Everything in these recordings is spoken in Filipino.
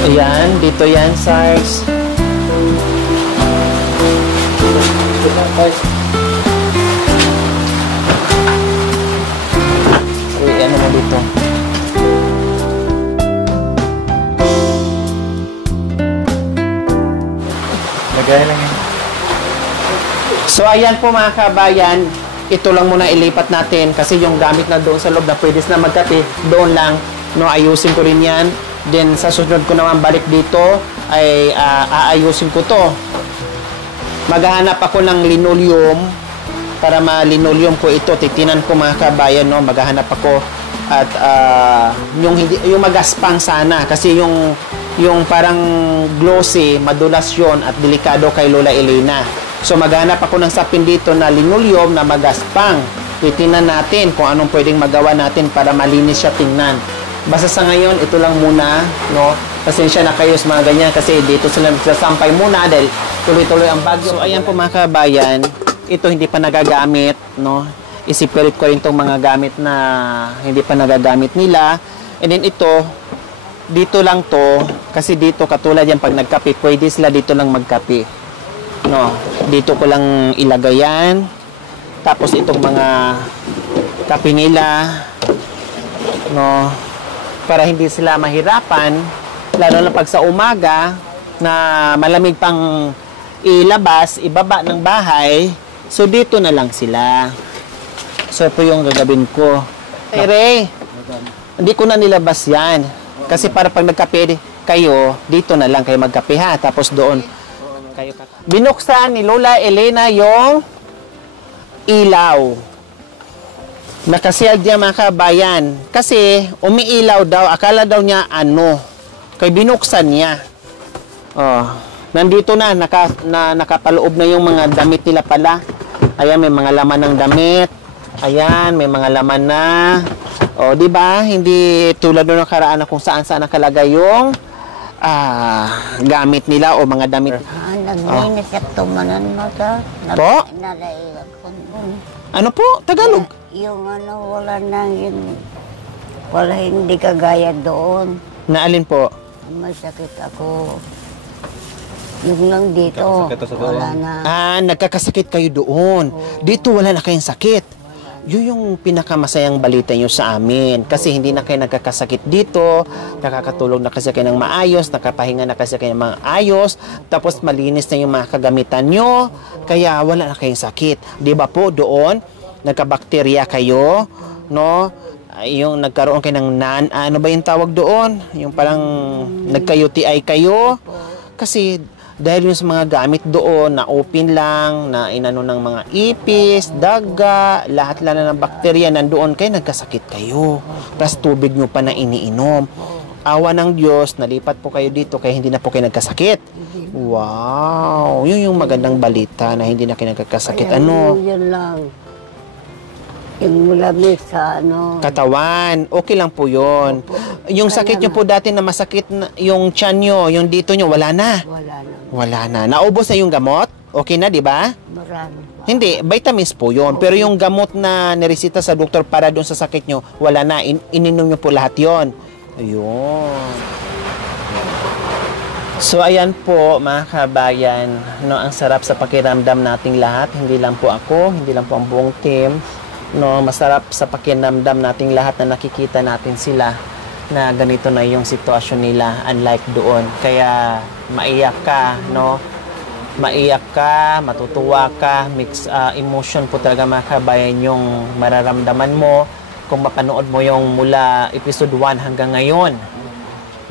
Ayan, dito yan, Sars. Uy, ano mo dito? Lagay lang yan. So, ayan po mga kabayan. Ito lang muna ilipat natin kasi yung gamit na doon sa loob na pwede na magkape, doon lang, no, ayusin ko rin yan. Then, sa susunod ko naman balik dito, ay aayusin ko to. Maghahanap ako ng linoleum para ma-linoleum ko ito. Titinan ko mga kabayan, no, maghahanap ako at yung magaspang sana kasi yung parang glossy, madulas yon at delikado kay Lola Elena. So maghanap ako ng sapin dito na linoleum na magaspang. Titinan natin kung anong pwedeng magawa natin para malinis siya tingnan. Basta sa ngayon, ito lang muna, no? Pasensya na kayo sa mga ganyan kasi dito sila nagsasampay muna dahil tuloy-tuloy ang bagyo. So ayan po mga kabayan, ito hindi pa nagagamit, no? Isipilit ko rin itong mga gamit na hindi pa nagagamit nila. And then ito, dito lang to, kasi dito katulad yan pag nagkape, pwede sila dito lang magkape. No, dito ko lang ilagay yan. Tapos itong mga kape nila, no, para hindi sila mahirapan, lalo na pag sa umaga na malamig pang ilabas, ibaba ng bahay, so dito na lang sila. So ito yung gagawin ko. Hey Ray, hindi ko na nilabas yan. Kasi para pag nagkape kayo, dito na lang kayo magkape ha. Tapos doon kayo. Binuksan ni Lola Elena yung ilaw. Nakasiyag niya mga kabayan. Kasi umiilaw daw. Akala daw niya ano. Kaya binuksan niya. Oh, nandito na. Nakapaloob na yung mga damit nila pala. Ayan, may mga laman ng damit. Ayan, may mga laman na. O, di ba? Hindi tulad ng nakaraan na kung saan-saan nakalagay yung gamit nila o mga damit. Naglinis at tumanan mo ka. Po? Nalailag ko nun. Ano po? Tagalog? Yung ano, wala nang yun. Wala, hindi kagaya doon. Naalin po? Masakit ako. Yung lang dito, wala na. Nagkakasakit kayo doon. Dito wala na kayong sakit. Yun yung pinakamasayang balita nyo sa amin. Kasi hindi na kayo nagkakasakit dito, nakakatulog na kasi kayo ng maayos, nakapahinga na kasi kayo ng mga ayos, tapos malinis na yung mga kagamitan nyo, kaya wala na kayong sakit. Di ba po doon, nagkabakterya kayo, no? Yung nagkaroon kayo ng ano ba yung tawag doon? Yung parang nagka-UTI kayo. Kasi dahil yung sa mga gamit doon na open lang, na inano ng mga ipis, daga, lahat-lahat ng bakterya nandoon kayo, nagkasakit kayo. Plus tubig nyo pa na iniinom. Awa ng Diyos, nalipat po kayo dito kaya hindi na po kayo nagkasakit. Wow! Yun yung magandang balita na hindi na kayo nagkasakit. Ano? Yun lang. Yung malamig sa ano. Katawan. Okay lang po yun. Yung sakit nyo po dati na masakit, na, yung tiyan nyo, yung dito nyo, wala na. Wala na. Wala na. Naubos na yung gamot? Okay na, di ba? Marami. Hindi, vitamins po yun. Pero yung gamot na niresita sa doktor para doon sa sakit nyo, wala na. Ininom nyo po lahat yon. Ayun. So, ayan po, mga kabayan. No, ang sarap sa pakiramdam nating lahat. Hindi lang po ako, hindi lang po ang buong team. No, masarap sa pakiramdam nating lahat na nakikita natin sila na ganito na yung sitwasyon nila, unlike doon. Kaya maiyak ka, no? Maiyak ka, matutuwa ka, mix emotion po talaga mga kabayan yung mararamdaman mo kung mapanood mo yung mula episode 1 hanggang ngayon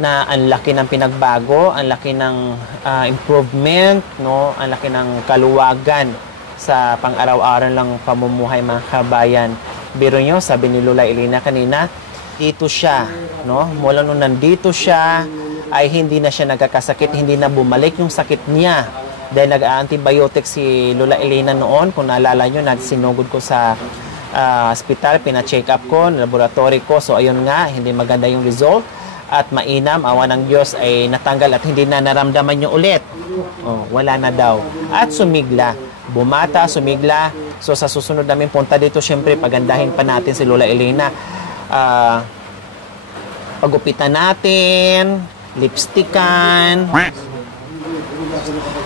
na ang laki ng pinagbago, ang laki ng improvement, no? Ang laki ng kaluwagan sa pang-araw-araw lang pamumuhay mga kabayan. Biro nyo, sabi ni Lola Elena kanina, dito siya, no? Mula nung nandito siya, ay hindi na siya nagkakasakit, hindi na bumalik yung sakit niya. Dahil nag-antibiotic si Lola Elena noon, kung naalala nyo, sinugod ko sa hospital, pina-check up ko, laboratory ko, so ayun nga, hindi maganda yung result. At mainam, awa ng Diyos ay natanggal at hindi na naramdaman nyo ulit. Oh, wala na daw. At sumigla. Bumata, sumigla. So sa susunod namin punta dito, syempre pagandahin pa natin si Lola Elena. Pagupitan natin, lipstickan,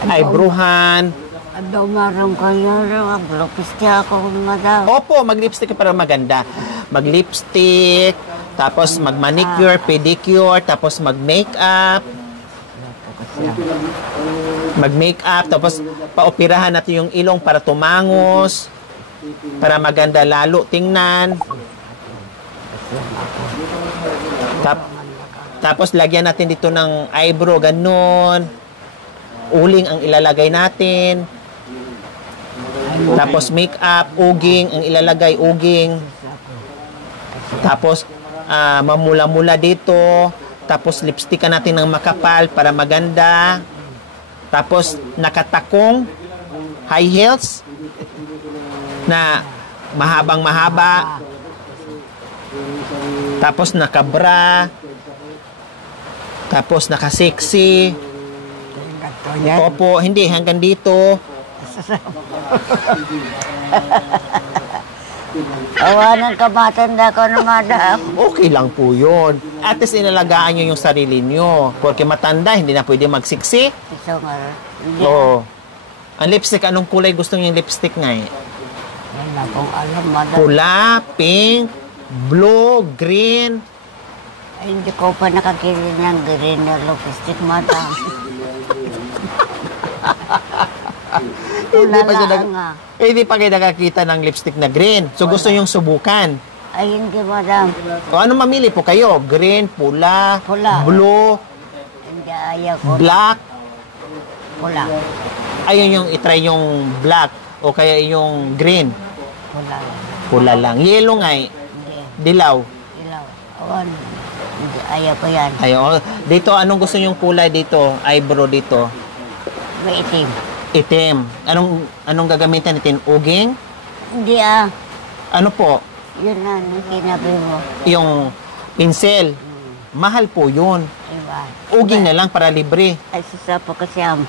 eyebrowhan. Ado marang kayo, maglupiste ako, madam. Opo, mag-lipstick ka para maganda. Mag-lipstick, tapos mag-manicure, pedicure, tapos mag-makeup. Mag-makeup, tapos paoperahan natin yung ilong para tumangos, para maganda lalo tingnan. Tapos lagyan natin dito ng eyebrow, ganun. Uling ang ilalagay natin. Tapos makeup, uging, ang ilalagay, uging. Tapos mamula-mula dito. Tapos lipstickan natin ng makapal para maganda. Tapos nakatakong high heels na mahabang mahaba. Tapos nakabra. Tapos nakasexy. Opo, hindi hanggang dito. Awanan ka matanda ko na, madam. Okay lang po yun. At least inalagaan nyo yung sarili nyo. Porque matanda, hindi na pwede magsiksi. Ito nga. Hindi. Oo. Ang lipstick, anong kulay gusto nyo yung lipstick nga eh? Wala kong alam, madam. Pula, pink, blue, green. Ay, hindi ko pa nakakili ng green na lipstick, madam. Hindi Wala pa siya nga. hindi pa kayo nakakita ng lipstick na green. So gusto nyong subukan. Ay, hindi, madam. O ano mamili po kayo? Green, pula, Pula. blue, Hindi ayaw ko. black. Wala. Ayun yung itry yung black o kaya yung green. Wala. Pula lang. Yellow nga eh. Hindi. Dilaw. Ilaw. Awan. Hindi ayaw ko yan. Ayun. Dito, anong gusto nyong kulay dito? Eyebrow dito. May itim. Itim. Anong gagamitan natin? Uging? Hindi ah. Ano po? Yun na, nung sinabi mo. Yung pinsel. Mahal po yun. Diba? Uging na lang para libre. Ay, susapo ko siyam.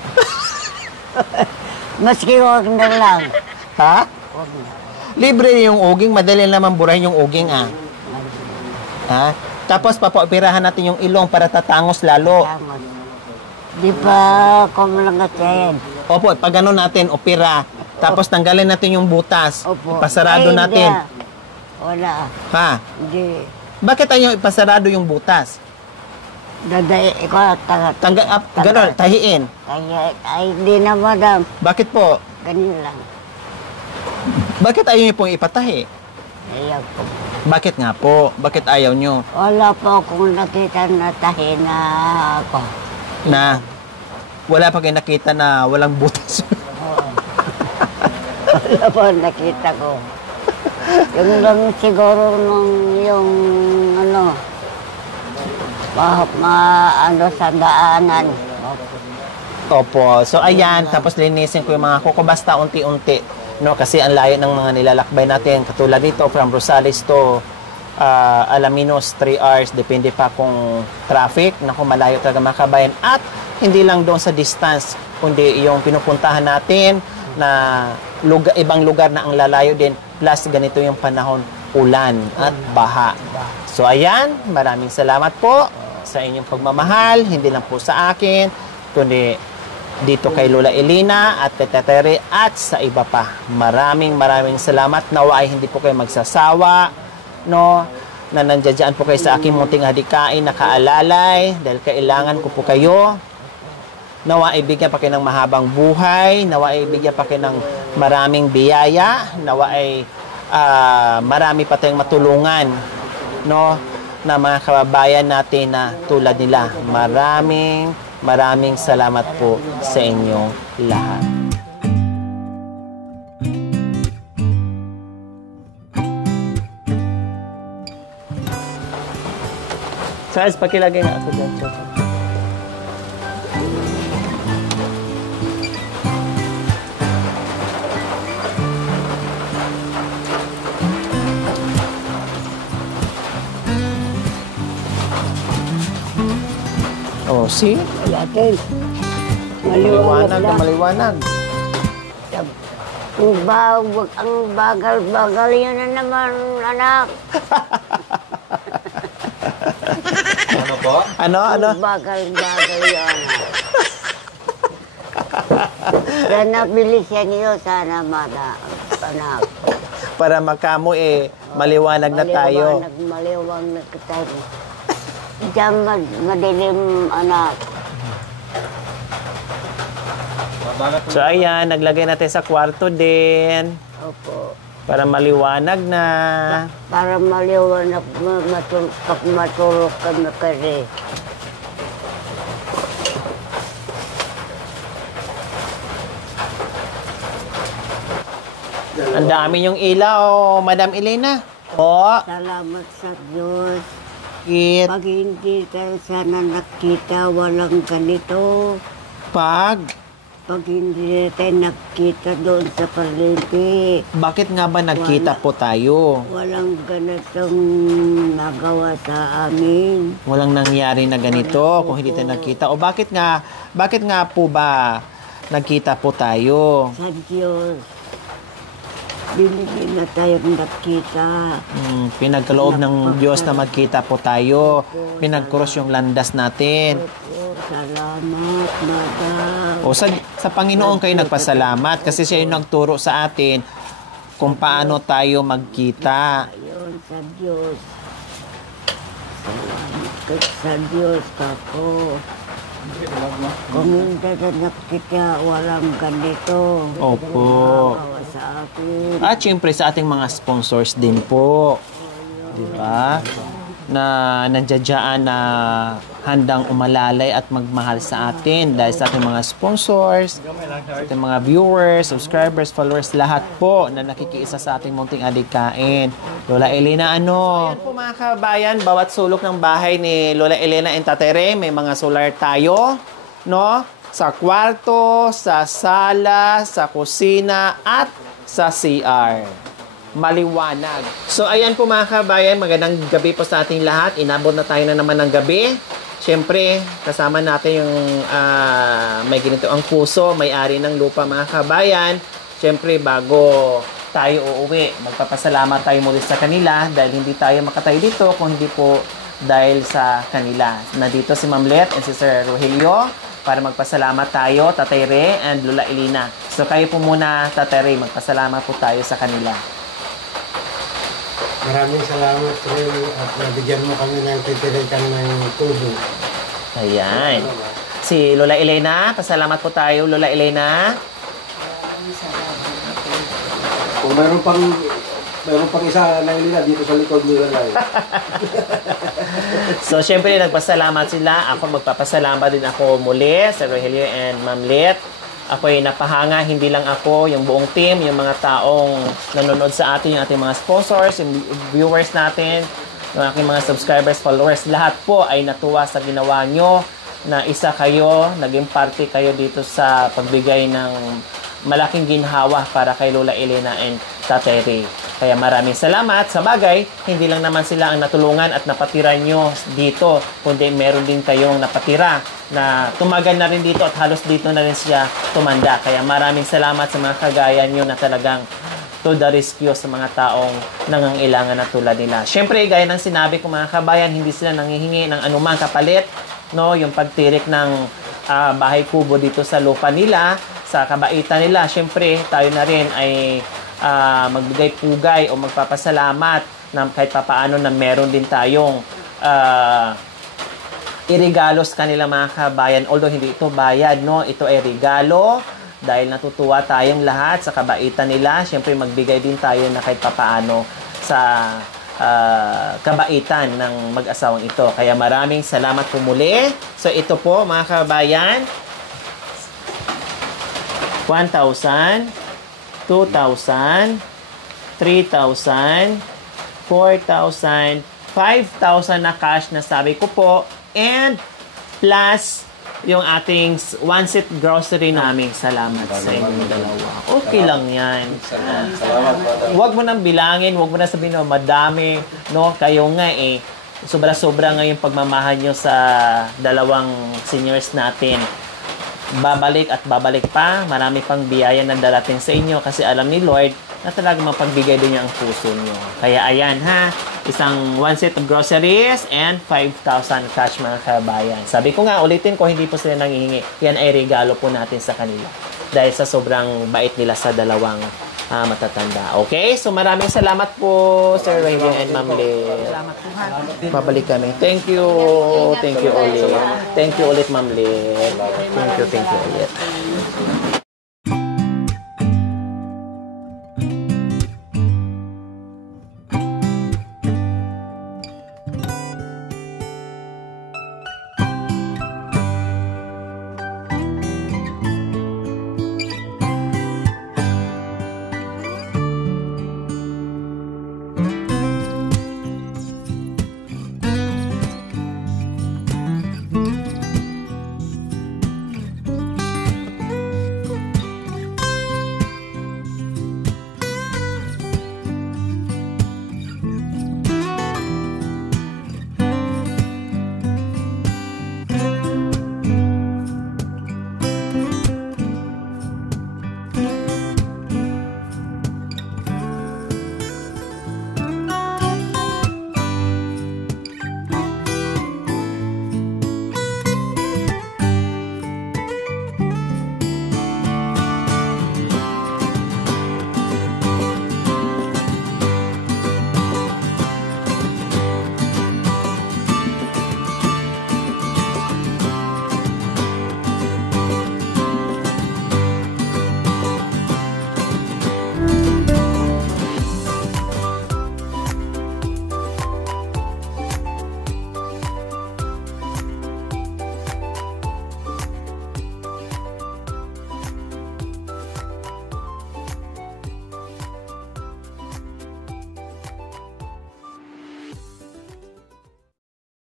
Maski huwag na lang. Ha? Huwag na. Libre yung uging. Madali naman burahin yung uging ah. Ha? Tapos papaoperahan natin yung ilong para tatangos lalo. Tama. Di pa kumulangat yan. Opo, pag gano'n natin, opera. Tapos tanggalin natin yung butas. Opo. Ipasarado Ay, hindi natin. ah. Wala. Ha? Hindi. Bakit ayaw ipasarado yung butas? Daday, ikaw, Gano'n, tahiin. Kaya, ay, hindi na, madam. Bakit po? Ganyan lang. Bakit ayaw niyo pong ipatahi? Ayaw ko. Bakit nga po? Bakit ayaw nyo? Wala po akong nakita na tahi na ako. Na wala pa kayo nakita na walang butas. Oo. Wala po nakita ko. Yung lang siguro nung yung ano, sa daanan. Opo. So ayan, tapos linisin ko yung mga kuko basta unti-unti. No, kasi ang layo ng mga nilalakbay natin. Katulad dito, from Rosales to Alaminos, 3 hours. Depende pa kung traffic. Naku, malayo talaga mga kabayan. At hindi lang doon sa distance, kundi yung pinupuntahan natin na ibang lugar na ang lalayo din. Plus, ganito yung panahon, ulan at baha. So ayan, maraming salamat po sa inyong pagmamahal. Hindi lang po sa akin, kundi dito kay Lola Elena at Teta Tere at sa iba pa. Maraming salamat. Nawa ay hindi po kayo magsasawa, no? Na nandiyan po kayo sa aking munting hadikain na kaalalay dahil kailangan ko po kayo. Nawa ay bigyan pa kayo ng mahabang buhay. Nawa ay bigyan pa kayo ng maraming biyaya. Nawa ay marami pa tayong matulungan, no? Na mga kababayan natin na tulad nila. Maraming salamat po sa inyong lahat. Charles, pakilagay nga ako dyan. Oh, see? Natin. Maliwanag na maliwanag. Ang bagal-bagal yun na naman, anak. Ano po po? Ano? Bagal-bagal yan. Yan nabili siya niyo, sana anak. Para makamo maliwanag na tayo. Maliwanag tayo. Diyan madilim, anak. So ayan, naglagay natin sa kwarto din. Opo. Para maliwanag na. Para maliwanag, pag matulog ka na kare. Ang dami yung ilaw, Madam Elena. O, Salamat sa Diyos. it, Pag hindi ka sana nakita, walang ganito. pag, Pag hindi tayo nakita doon sa palengke, bakit nga ba nagkita po tayo? walang ganitong nagawa sa amin. Walang nangyari na ganito kung hindi tayo nagkita. O bakit nga po ba nagkita po tayo? Sa Diyos, binigyan na tayong nakita. Pinagkaloob ng Diyos na magkita po tayo. Pinagkuros yung landas natin. Opo, salamat, madam. O sa Panginoon kayo nagpasalamat kasi siya yung nagturo sa atin kung paano tayo magkita. Ayun, sa Diyos. Salamat ka sa Diyos ako. Kung hindi na nakita, walang ganito. Opo. Nagawa sa akin. At syempre sa ating mga sponsors din po. Di ba? Na nandiyadyaan na handang umalalay at magmahal sa atin dahil sa ating mga sponsors, sa ating mga viewers, subscribers, followers, lahat po na nakikiisa sa ating munting adikain. Lola Elena, ano? Ayan po mga kabayan, bawat sulok ng bahay ni Lola Elena and Tatay Ray, may mga solar tayo, no? Sa kwarto, sa sala, sa kusina, at sa CR. Maliwanag. So, ayan po mga kabayan, magandang gabi po sa ating lahat. Inabot na tayo na naman ng gabi. Siyempre, kasama natin yung may ganito ang puso, may-ari ng lupa mga kabayan. Siyempre, bago tayo uuwi, magpapasalamat tayo muli sa kanila dahil hindi tayo makatayo dito kung hindi po dahil sa kanila. Nandito si Ma'am Let and si Sir Rogelio para magpasalamat tayo, Tatay Ray and Lola Elena. So, kayo po muna, Tatay Ray, magpasalamat po tayo sa kanila. Maraming salamat rin at nabigyan mo kami ng titirikan ng tubo. Ayan. Si Lola Elena, pasalamat po tayo, Lola Elena. Kung meron pang isa na nila dito sa likod nila lang. So, syempre, nagpasalamat sila. Ako, magpapasalamat din ako muli sa Rogelio and Ma'am Let. Ako'y napahanga, hindi lang ako, yung buong team, yung mga taong nanonood sa atin, yung ating mga sponsors, yung viewers natin, yung aking mga subscribers, followers, lahat po ay natuwa sa ginawa nyo na isa kayo, naging parte kayo dito sa pagbigay ng malaking ginhawa para kay Lola Elena and Tatay Ray. Kaya maraming salamat. Sa bagay, hindi lang naman sila ang natulungan at napatira nyo dito, kundi meron din kayong napatira na tumagal na rin dito at halos dito na rin siya tumanda. Kaya maraming salamat sa mga kagaya nyo na talagang to the rescue sa mga taong nangangailangan na tulad nila. Siyempre, gaya ng sinabi ko mga kabayan, hindi sila nangihingi ng anumang kapalit, no? Yung pagtirik ng bahay kubo dito sa lupa nila, sa kabaitan nila. Siyempre, tayo na rin ay magbigay pugay o magpapasalamat na kahit papaano na meron din tayong irigalo sa kanila mga kabayan. Although hindi ito bayad, no? Ito ay regalo dahil natutuwa tayong lahat sa kabaitan nila. Siyempre, magbigay din tayo na kahit papaano sa kabaitan ng mag-asawang ito. Kaya maraming salamat po muli. So, ito po mga kabayan, 1,000, 2,000, 3,000, 4,000, 5,000 na cash na sabi ko po, and plus yung ating one-set grocery namin. Salamat sa inyong dalawa. Okay lang yan. Salamat po. Huwag mo nang bilangin, huwag mo nang sabihin na madami, no? Kayo nga sobra-sobra nga yung pagmamahal nyo sa dalawang seniors natin. Babalik at babalik pa. Marami pang biyaya na darating sa inyo kasi alam ni Lord na talagang mapagbigay din niya ang puso nyo. Kaya ayan ha, isang one set of groceries and 5,000 cash mga kabayan. Sabi ko nga, ulitin ko, hindi po sila nangihingi. Yan ay regalo po natin sa kanila. Dahil sa sobrang bait nila sa dalawang matatanda. Okay? So maraming salamat po, Sir Raiden and Ma'am Lee. Salamat po, ha. Babalik kami. Thank you. Thank you ulit. Thank you ulit, Ma'am Lee. Thank you ulit.